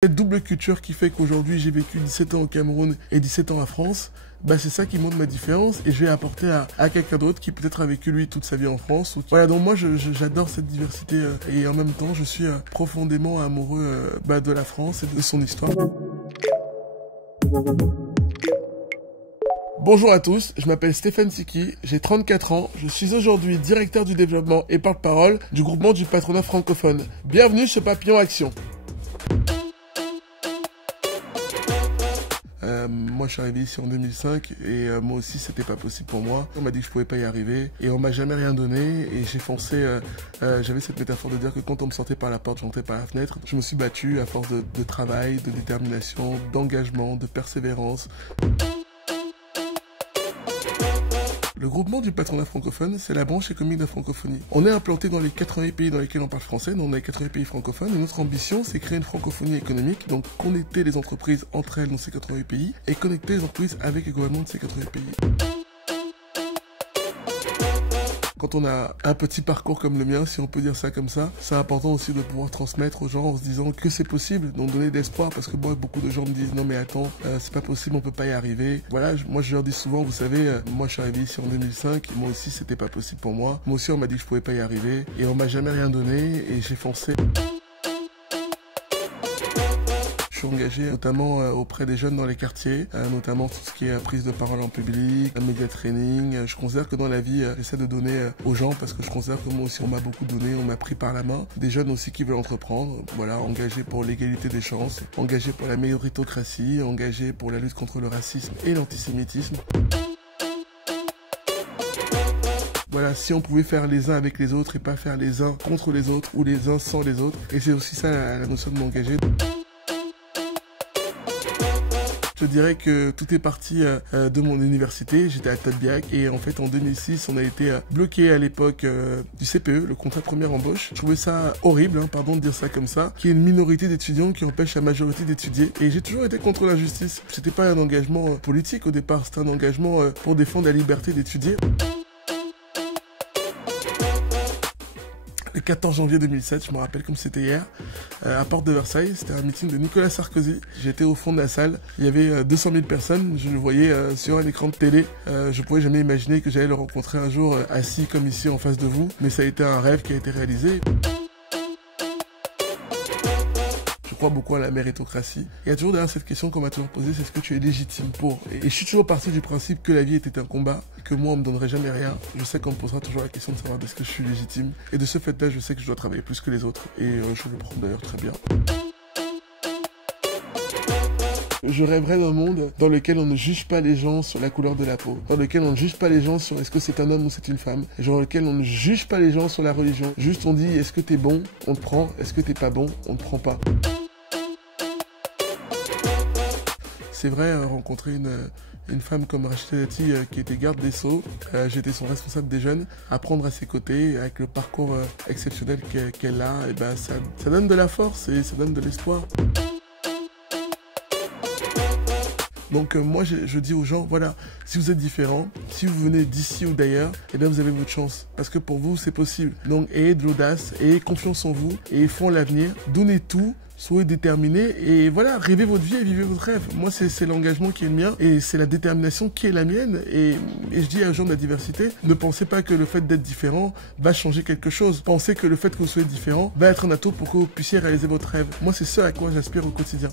Cette double culture qui fait qu'aujourd'hui j'ai vécu 17 ans au Cameroun et 17 ans en France, c'est ça qui montre ma différence et je vais apporter à quelqu'un d'autre qui peut-être a vécu lui toute sa vie en France. Voilà, donc moi j'adore cette diversité et en même temps je suis profondément amoureux de la France et de son histoire. Bonjour à tous, je m'appelle Stéphane Siki, j'ai 34 ans, je suis aujourd'hui directeur du développement et porte-parole du groupement du patronat francophone. Bienvenue chez Papillon Action. Moi je suis arrivé ici en 2005 et moi aussi c'était pas possible pour moi. On m'a dit que je pouvais pas y arriver et on m'a jamais rien donné et j'ai foncé, j'avais cette métaphore de dire que quand on me sortait par la porte, j'entrais par la fenêtre. Je me suis battu à force de travail, de détermination, d'engagement, de persévérance. Le groupement du patronat francophone, c'est la branche économique de la francophonie. On est implanté dans les 80 pays dans lesquels on parle français, donc dans les 80 pays francophones, et notre ambition, c'est créer une francophonie économique, donc connecter les entreprises entre elles dans ces 80 pays, et connecter les entreprises avec les gouvernements de ces 80 pays. Quand on a un petit parcours comme le mien, si on peut dire ça comme ça, c'est important aussi de pouvoir transmettre aux gens en se disant que c'est possible, donc donner de l'espoir, parce que moi, beaucoup de gens me disent non mais attends, c'est pas possible, on peut pas y arriver. Voilà, moi je leur dis souvent, vous savez, moi je suis arrivé ici en 2005, moi aussi c'était pas possible pour moi. Moi aussi on m'a dit que je pouvais pas y arriver, et on m'a jamais rien donné, et j'ai foncé. Je suis engagé notamment auprès des jeunes dans les quartiers, notamment tout ce qui est prise de parole en public, média training. Je considère que dans la vie, j'essaie de donner aux gens parce que je considère que moi aussi on m'a beaucoup donné, on m'a pris par la main. Des jeunes aussi qui veulent entreprendre, voilà, engagés pour l'égalité des chances, engagés pour la méritocratie, engagés pour la lutte contre le racisme et l'antisémitisme. Voilà, si on pouvait faire les uns avec les autres et pas faire les uns contre les autres ou les uns sans les autres. Et c'est aussi ça la notion de m'engager. Je dirais que tout est parti de mon université, j'étais à Tadbiac et en fait en 2006 on a été bloqué à l'époque du CPE, le contrat de première embauche. Je trouvais ça horrible, pardon de dire ça comme ça, qu'il y ait une minorité d'étudiants qui empêche la majorité d'étudier et j'ai toujours été contre l'injustice. C'était pas un engagement politique au départ, c'était un engagement pour défendre la liberté d'étudier. Le 14 janvier 2007, je me rappelle comme c'était hier, à Porte de Versailles, c'était un meeting de Nicolas Sarkozy. J'étais au fond de la salle, il y avait 200 000 personnes, je le voyais sur un écran de télé. Je pouvais jamais imaginer que j'allais le rencontrer un jour assis comme ici en face de vous, mais ça a été un rêve qui a été réalisé. Je crois beaucoup à la méritocratie. Il y a toujours derrière cette question qu'on m'a toujours posée, c'est est-ce que tu es légitime pour? Et je suis toujours parti du principe que la vie était un combat, et que moi on me donnerait jamais rien. Je sais qu'on me posera toujours la question de savoir est-ce que je suis légitime. Et de ce fait-là, je sais que je dois travailler plus que les autres. Et je le prends d'ailleurs très bien. Je rêverais d'un monde dans lequel on ne juge pas les gens sur la couleur de la peau, dans lequel on ne juge pas les gens sur est-ce que c'est un homme ou c'est une femme, dans lequel on ne juge pas les gens sur la religion. Juste on dit est-ce que t'es bon, on te prend, est-ce que t'es pas bon, on te prend pas. C'est vrai, rencontrer une femme comme Rachida Dati qui était garde des Sceaux, j'étais son responsable des jeunes, apprendre à ses côtés, avec le parcours exceptionnel qu'elle a, et ça donne de la force et ça donne de l'espoir. Donc moi je dis aux gens, voilà, si vous êtes différents, si vous venez d'ici ou d'ailleurs, vous avez votre chance. Parce que pour vous c'est possible. Donc ayez de l'audace, ayez confiance en vous, et font l'avenir, donnez tout. Soyez déterminés et voilà, rêvez votre vie et vivez votre rêve. Moi, c'est l'engagement qui est le mien et c'est la détermination qui est la mienne. Et je dis aux gens de la diversité, ne pensez pas que le fait d'être différent va changer quelque chose. Pensez que le fait que vous soyez différent va être un atout pour que vous puissiez réaliser votre rêve. Moi, c'est ce à quoi j'aspire au quotidien.